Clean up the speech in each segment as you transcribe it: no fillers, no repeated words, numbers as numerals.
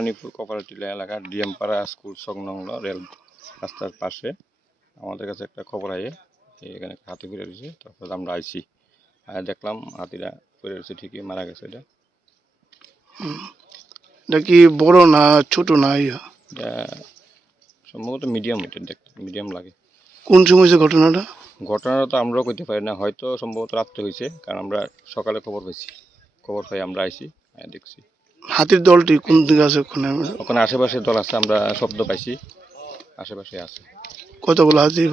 Ranipur cooperative এলাকা ডিএমপাড়া school সংলগ্ন rail রাস্তার পাশে আমাদের কাছে একটা খবর আয়ে এখানে হাতি পড়ে রয়েছে। তারপর আমরা আইছি, দেখলাম হাতিটা পড়ে রয়েছে, ঠিকই মারা গেছে। এটা কি বড় না ছোট না? এটা সম্ভবত মিডিয়াম, এটা দেখতে মিডিয়াম লাগে। কোন সময় হয়েছে ঘটনাটা? ঘটনাটা তো আমরাও করতে পারি না, হয়তো সম্ভবত রাত্রে হয়েছে, কারণ আমরা সকালে খবর পাই আমরা আইছি, দেখছি। হাতির দলটি কোন দিকে আছে? ওখানে আশেপাশে দল আছে, আমরা শব্দ পাইছি, আশেপাশে আছে। কতগুলো হাতি?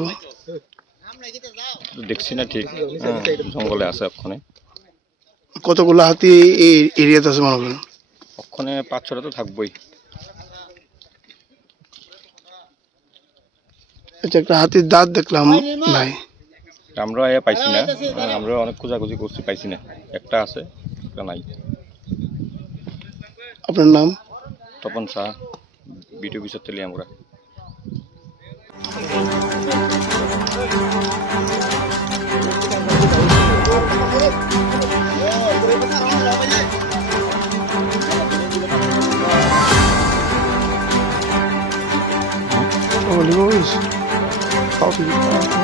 দেখছি না ঠিক, জঙ্গলে আছে ওখানে। কতগুলো হাতি এই এরিয়াতে আছে মনে করেন? ওখানে 5-6টা তো থাকবোই। আচ্ছা, একটা হাতির দাঁত দেখলাম নাই, আমরা পাইছি না, আমরা অনেক খোঁজাখুঁজি করছি, পাইছি না। একটা আছে, একটা নাই। আপনার নাম? তপন শাহ, বিটু বিশ্বর তেলিয়ামুড়া। Oh,